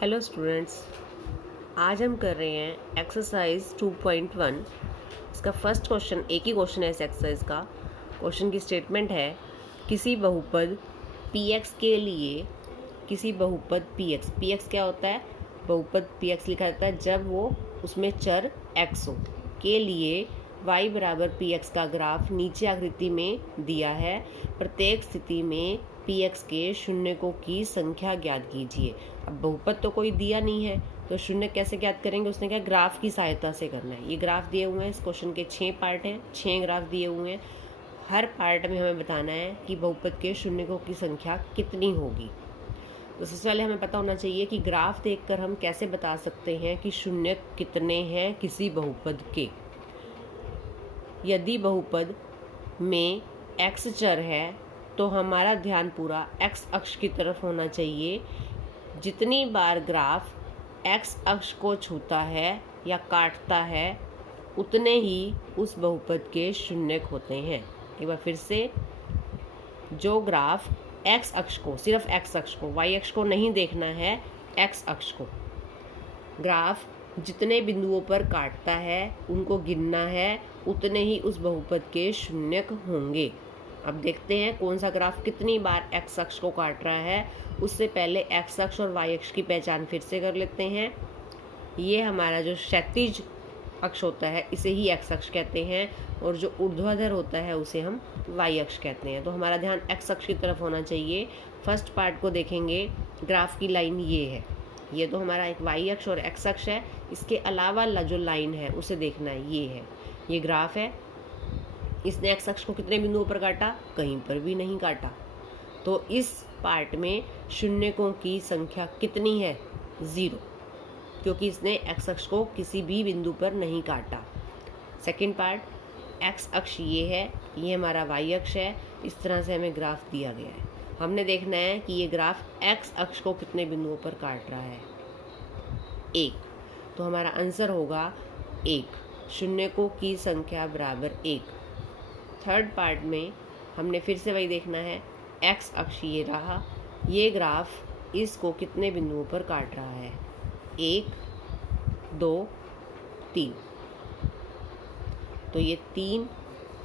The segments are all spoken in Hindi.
हेलो स्टूडेंट्स, आज हम कर रहे हैं एक्सरसाइज 2.1। इसका फर्स्ट क्वेश्चन एक ही क्वेश्चन है इस एक्सरसाइज का। क्वेश्चन की स्टेटमेंट है किसी बहुपद px के लिए किसी बहुपद px क्या होता है? बहुपद px लिखा जाता है जब वो उसमें चर x हो। के लिए y बराबर px का ग्राफ नीचे आकृति में दिया है। प्रत्येक स्थिति में px के शून्यकों की संख्या ज्ञात कीजिए। अब बहुपद तो कोई दिया नहीं है तो शून्य कैसे ज्ञात करेंगे? उसने क्या ग्राफ की सहायता से करना है। ये ग्राफ दिए हुए हैं, इस क्वेश्चन के 6 पार्ट हैं, 6 ग्राफ दिए हुए हैं। हर पार्ट में हमें बताना है कि बहुपद के शून्यकों की संख्या कितनी होगी। तो सबसे पहले हमें पता होना चाहिए कि ग्राफ देखकर हम कैसे बता सकते हैं कि शून्य कितने हैं किसी बहुपद के। यदि बहुपद में x चर है तो हमारा ध्यान पूरा x अक्ष की तरफ होना चाहिए। जितनी बार ग्राफ x अक्ष को छूता है या काटता है उतने ही उस बहुपद के शून्यक होते हैं। एक बार फिर से, जो ग्राफ x अक्ष को, सिर्फ x अक्ष को, y अक्ष को नहीं देखना है, x अक्ष को, ग्राफ जितने बिंदुओं पर काटता है उनको गिनना है, उतने ही उस बहुपद के शून्यक होंगे। अब देखते हैं कौन सा ग्राफ कितनी बार x अक्ष को काट रहा है। उससे पहले x अक्ष और y अक्ष की पहचान फिर से कर लेते हैं। ये हमारा जो क्षैतिज अक्ष होता है इसे ही x अक्ष कहते हैं और जो ऊर्ध्वाधर होता है उसे हम y अक्ष कहते हैं। तो हमारा ध्यान x अक्ष की तरफ होना चाहिए। फर्स्ट पार्ट को देखेंगे, ग्राफ की लाइन ये है। ये तो हमारा एक y अक्ष और x अक्ष है। इसके अलावा जो लाइन है उसे देखना है, ये है, ये ग्राफ है। इसने x अक्ष को कितने बिंदुओं पर काटा? कहीं पर भी नहीं काटा। तो इस पार्ट में शून्यकों की संख्या कितनी है? 0, क्योंकि इसने x अक्ष को किसी भी बिंदु पर नहीं काटा। सेकंड पार्ट, x अक्ष ये है, ये हमारा y अक्ष है। इस तरह से हमें ग्राफ दिया गया है। हमने देखना है कि ये ग्राफ x अक्ष को कितने बिंदुओं पर काट रहा है। 1, तो हमारा आंसर होगा 1। शून्यकों की संख्या बराबर 1। थर्ड पार्ट में हमने फिर से वही देखना है, x अक्ष ये रहा, ये ग्राफ इसको कितने बिंदुओं पर काट रहा है? 1, 2, 3। तो ये 3,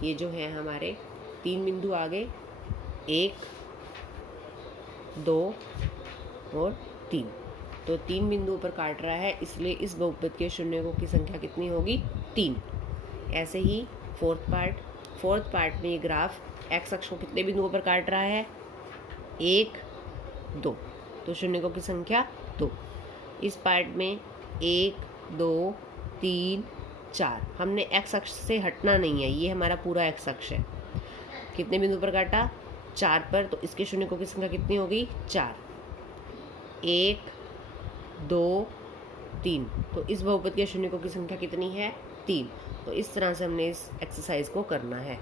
ये जो है हमारे 3 बिंदु आ गए, 1, 2 और 3। तो 3 बिंदुओं पर काट रहा है, इसलिए इस बहुपद के शून्यकों की संख्या कितनी होगी? 3। ऐसे ही फोर्थ पार्ट में ये ग्राफ x अक्ष को कितने बिंदुओं पर काट रहा है? 1, 2। तो शून्यकों की संख्या 2। इस पार्ट में 1, 2, 3, 4। हमने x अक्ष से हटना नहीं है, ये हमारा पूरा x अक्ष है। कितने बिंदु पर काटा? 4 पर। तो इसके शून्यकों की संख्या कितनी होगी? 4। 1, 2, 3। तो इस बहुपद के शून्यकों की संख्या कितनी है? 3। तो इस तरह से हमने इस एक्सरसाइज को करना है।